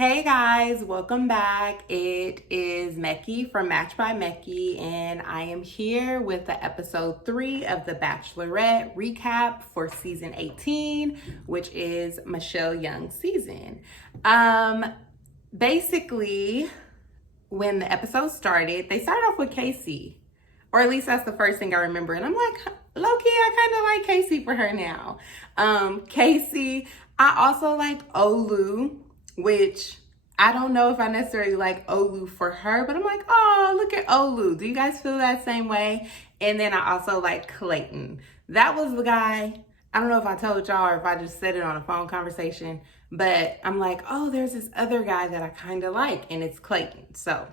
Hey guys, welcome back. It is Mecki from Match by Mecki, and I am here with the episode 3 of the Bachelorette recap for season 18, which is Michelle Young's season. Basically, when the episode started, they started off with Casey, or at least that's the first thing I remember, and I'm like, low-key, I kind of like Casey for her now. Casey, I also like Olu, which I don't know if I necessarily like Olu for her, but I'm like, oh, look at Olu. Do you guys feel that same way? And then I also like Clayton. That was the guy. I don't know if I told y'all or if I just said it on a phone conversation, but I'm like, oh, there's this other guy that I kind of like, and it's Clayton. So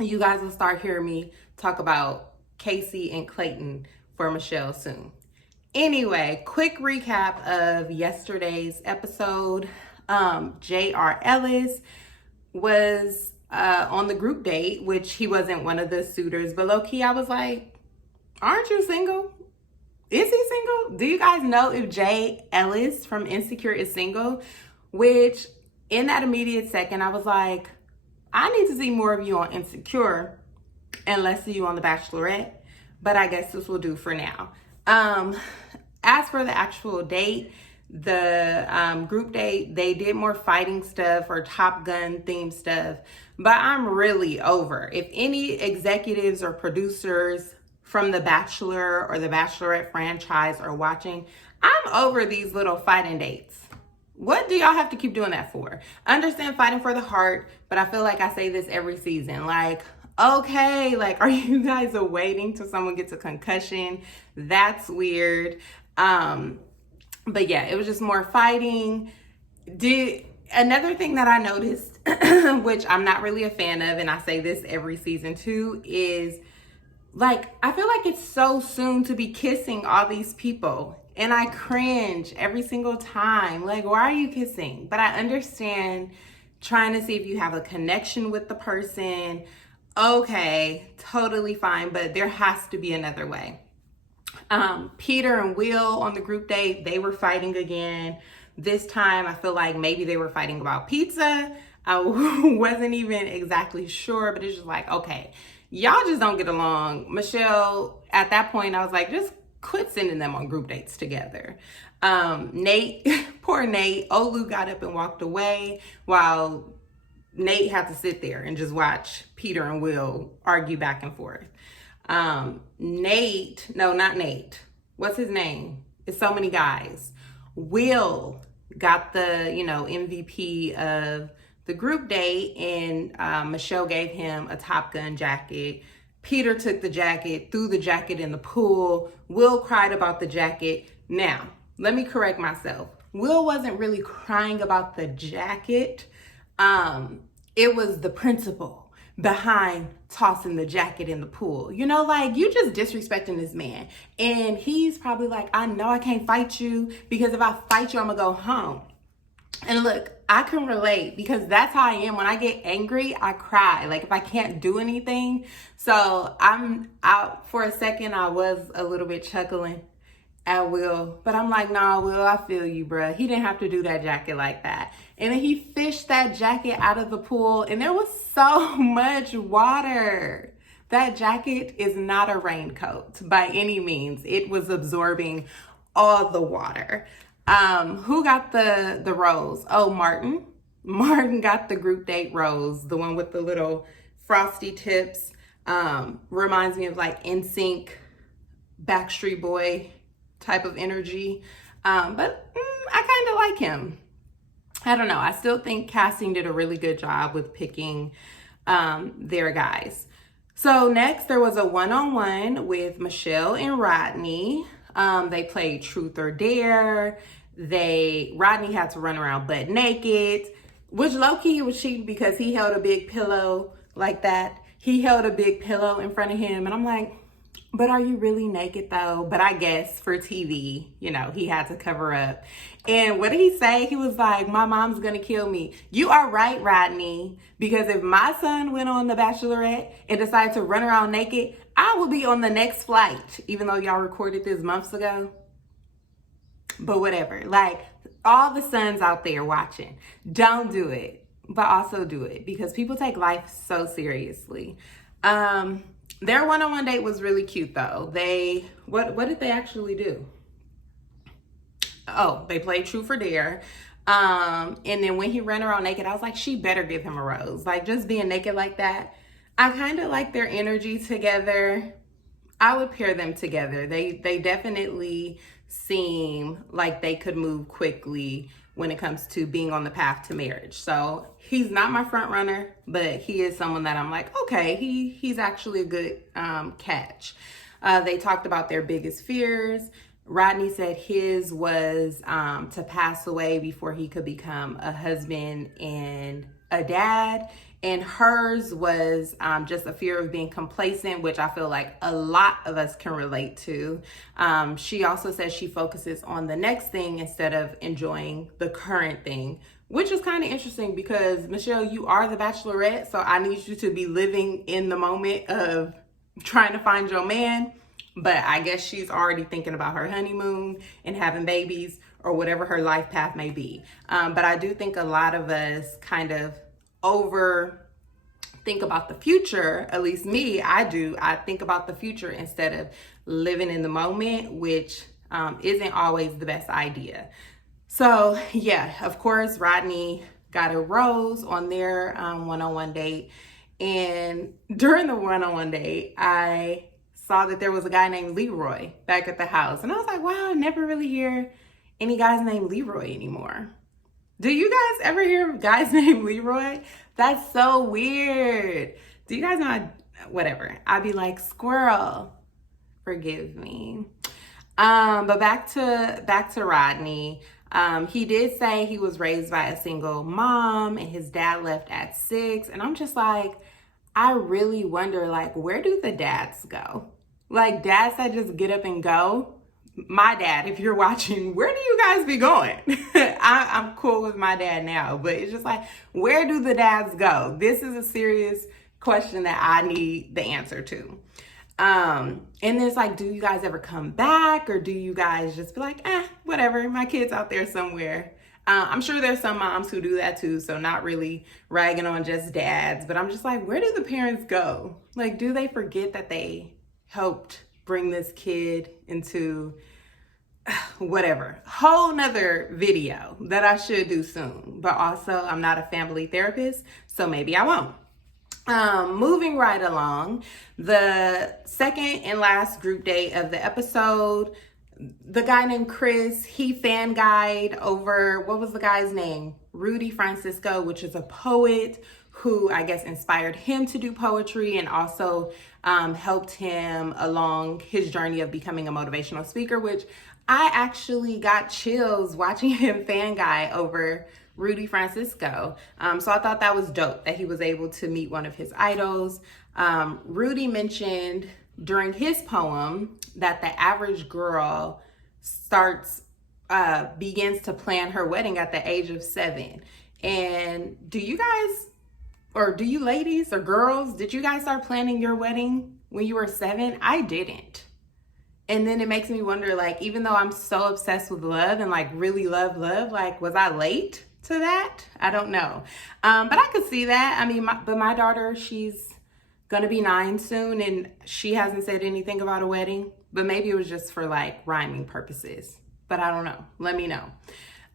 you guys will start hearing me talk about Casey and Clayton for Michelle soon. Anyway, quick recap of yesterday's episode. J.R. Ellis was on the group date, which he wasn't one of the suitors, but low-key I was like, aren't you single? Is he single? Do you guys know if Jay Ellis from Insecure is single? Which in that immediate second I was like, I need to see more of you on Insecure and less of you on The Bachelorette, but I guess this will do for now. As for the actual date, the group date, they did more fighting stuff or Top Gun themed stuff, but I'm really over. If any executives or producers from The Bachelor or The Bachelorette franchise are watching, I'm over these little fighting dates. What do y'all have to keep doing that for? I understand fighting for the heart, but I feel like I say this every season. Like, okay, like, are you guys waiting till someone gets a concussion? That's weird. But yeah, it was just more fighting. Another thing that I noticed, which I'm not really a fan of, and I say this every season too, is like, I feel like it's so soon to be kissing all these people. And I cringe every single time. Like, why are you kissing? But I understand trying to see if you have a connection with the person. Okay, totally fine, but there has to be another way. Peter and Will on the group date, they were fighting again. This time, I feel like maybe they were fighting about pizza. I wasn't even exactly sure, but it's just like, okay, y'all just don't get along. Michelle, at that point, I was like, just quit sending them on group dates together. Nate, poor Nate, Olu got up and walked away while Nate had to sit there and just watch Peter and Will argue back and forth. Not Nate. What's his name? It's so many guys. Will got the, MVP of the group date, and Michelle gave him a Top Gun jacket. Peter took the jacket, threw the jacket in the pool. Will cried about the jacket. Now, let me correct myself. Will wasn't really crying about the jacket. It was the principle behind tossing the jacket in the pool. You just disrespecting this man. And he's probably like, I know I can't fight you, because if I fight you, I'm gonna go home. And look, I can relate, because that's how I am. When I get angry, I cry. Like, if I can't do anything. So I'm out for a second. I was a little bit chuckling at Will, but I'm like, nah, Will, I feel you, bruh. He didn't have to do that jacket like that. And then he fished that jacket out of the pool, and there was so much water. That jacket is not a raincoat by any means. It was absorbing all the water. Who got the rose? Oh, Martin. Martin got the group date rose, the one with the little frosty tips. Reminds me of like NSYNC, Backstreet Boy type of energy. But I kind of like him. I don't know. I still think casting did a really good job with picking their guys. So next there was a one-on-one with Michelle and Rodney. They played Truth or Dare. Rodney had to run around butt naked, which low-key was cheating because he held a big pillow like that. He held a big pillow in front of him, and I'm like, but are you really naked though? But I guess for TV, he had to cover up. And what did he say? He was like, my mom's gonna kill me. You are right, Rodney, because if my son went on The Bachelorette and decided to run around naked, I will be on the next flight, even though y'all recorded this months ago. But whatever, like, all the sons out there watching, don't do it. but also do it because people take life so seriously. Their one-on-one date was really cute though. What did they actually do? Oh, they played Truth or Dare. And then when he ran around naked, I was like, she better give him a rose. Like, just being naked like that. I kind of like their energy together. I would pair them together. They definitely seem like they could move quickly when it comes to being on the path to marriage. So he's not my front runner, but he is someone that I'm like, okay, he's actually a good catch. They talked about their biggest fears. Rodney said his was to pass away before he could become a husband and a dad. And hers was just a fear of being complacent, which I feel like a lot of us can relate to. She also says she focuses on the next thing instead of enjoying the current thing, which is kind of interesting because, Michelle, you are the Bachelorette, so I need you to be living in the moment of trying to find your man. But I guess she's already thinking about her honeymoon and having babies or whatever her life path may be. But I do think a lot of us kind of think about the future. At least me, I do. I think about the future instead of living in the moment, which isn't always the best idea. So yeah, of course, Rodney got a rose on their one-on-one date. And during the one-on-one date, I saw that there was a guy named Leroy back at the house. And I was like, wow, I never really hear any guys named Leroy anymore. Do you guys ever hear guys named Leroy? That's so weird. Do you guys know? Whatever. I'd be like, squirrel, forgive me. But back to Rodney. He did say he was raised by a single mom and his dad left at 6. And I'm just like, I really wonder, like, where do the dads go? Like, dads that just get up and go. My dad, if you're watching, where do you guys be going? I'm cool with my dad now, but it's just like, where do the dads go? This is a serious question that I need the answer to. And it's like, do you guys ever come back, or do you guys just be like, whatever, my kid's out there somewhere? I'm sure there's some moms who do that too, so not really ragging on just dads, but I'm just like, where do the parents go? Like, do they forget that they helped bring this kid into whatever? Whole nother video that I should do soon, but also I'm not a family therapist, so maybe I won't. Moving right along, the second and last group date of the episode, the guy named Chris, he fan guide over, what was the guy's name? Rudy Francisco, which is a poet who I guess inspired him to do poetry and also helped him along his journey of becoming a motivational speaker, which I actually got chills watching him fan guide over Rudy Francisco. So I thought that was dope that he was able to meet one of his idols. Rudy mentioned during his poem that the average girl begins to plan her wedding at the age of 7. And do you guys, or do you ladies or girls, did you guys start planning your wedding when you were 7? I didn't. And then it makes me wonder, like, even though I'm so obsessed with love and like really love, like, was I late to that? I don't know. But I could see that. I mean, my daughter, she's gonna be 9 soon and she hasn't said anything about a wedding, but maybe it was just for like rhyming purposes, but I don't know. Let me know.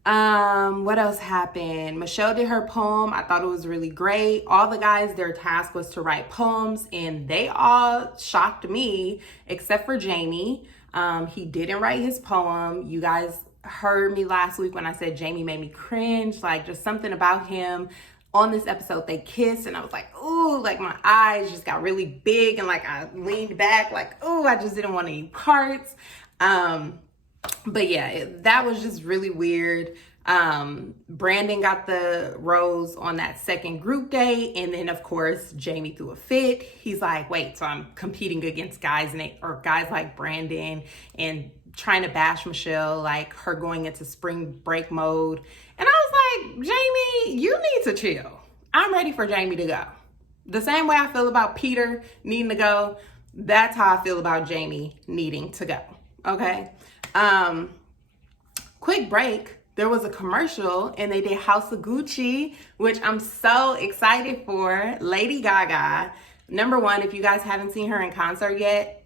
What else happened? Michelle did her poem. I thought it was really great. All the guys, their task was to write poems and they all shocked me except for Jamie. He didn't write his poem. You guys heard me last week when I said Jamie made me cringe, like just something about him. On this episode, they kissed and I was like, ooh, like my eyes just got really big and like I leaned back like, ooh, I just didn't want any parts. But yeah, that was just really weird. Brandon got the rose on that second group date. And then of course, Jamie threw a fit. He's like, wait, so I'm competing against guys like Brandon and trying to bash Michelle, like her going into spring break mode. And I was like, Jamie, you need to chill. I'm ready for Jamie to go. The same way I feel about Peter needing to go, that's how I feel about Jamie needing to go. Okay. Quick break. there was a commercial and they did House of Gucci, which I'm so excited for. Lady Gaga. Number one, if you guys haven't seen her in concert yet,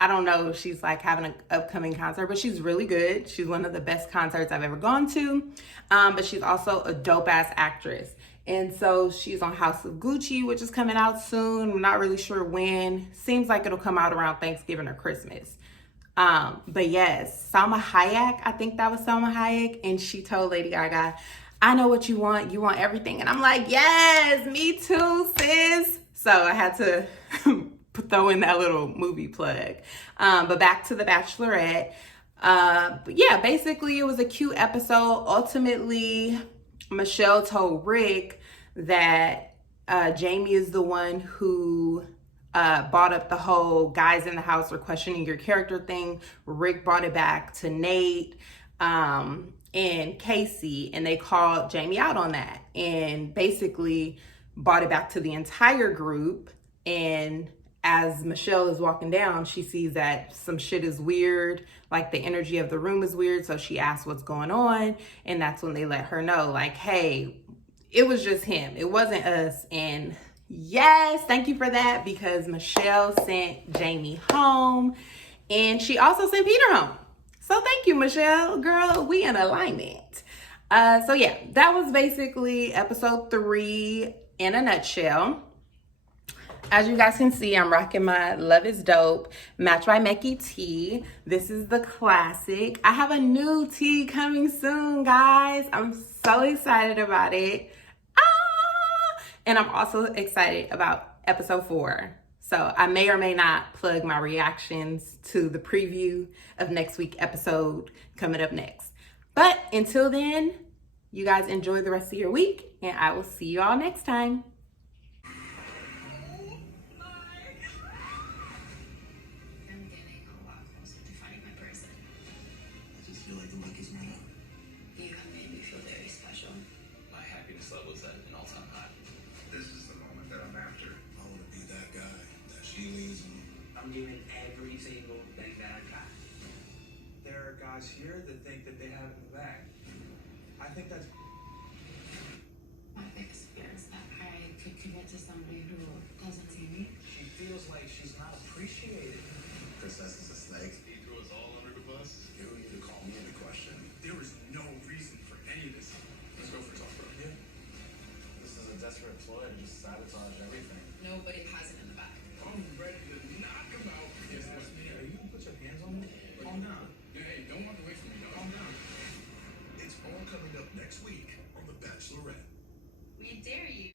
I don't know if she's like having an upcoming concert, but she's really good. She's one of the best concerts I've ever gone to. But she's also a dope ass actress. And so she's on House of Gucci, which is coming out soon. I'm not really sure when. Seems like it'll come out around Thanksgiving or Christmas. But yes, Salma Hayek, I think that was Salma Hayek. And she told Lady Gaga, I know what you want. You want everything. And I'm like, yes, me too, sis. So I had to throw in that little movie plug. But back to The Bachelorette. But yeah, basically it was a cute episode. Ultimately, Michelle told Rick that Jamie is the one who brought up the whole guys in the house are questioning your character thing. Rick brought it back to Nate and Casey, and they called Jamie out on that and basically brought it back to the entire group. And as Michelle is walking down, she sees that some shit is weird, like the energy of the room is weird. So she asks what's going on, and that's when they let her know, like, hey, it was just him, it wasn't us. And yes, thank you for that, because Michelle sent Jamie home and she also sent Peter home. So thank you, Michelle. Girl, we in alignment. So yeah, that was basically episode 3 in a nutshell. As you guys can see, I'm rocking my Love is Dope Match by Mecki tee. This is the classic. I have a new tee coming soon, guys. I'm so excited about it. And I'm also excited about episode 4. So I may or may not plug my reactions to the preview of next week's episode coming up next. But until then, you guys enjoy the rest of your week, and I will see you all next time. Levels at an all-time high. This is the moment that I'm after. I want to be that guy that she leans on. I'm giving every single thing that I got. There are guys here that think that they have it in the bag. I think that's my biggest fear is that I could commit to somebody who doesn't see me. She feels like she's not appreciated. Princess is a snake. He threw us all under the bus. You don't need to call me into question. There is no reason for any of this. Let's go for talk, bro. Yeah. Desperate ploy to just sabotage everything. Nobody has it in the bag. I'm ready to knock him out. Yes, that's me. Are you gonna put your hands on me? Calm down. Hey, don't walk away from me. Calm down. It's all coming up next week on the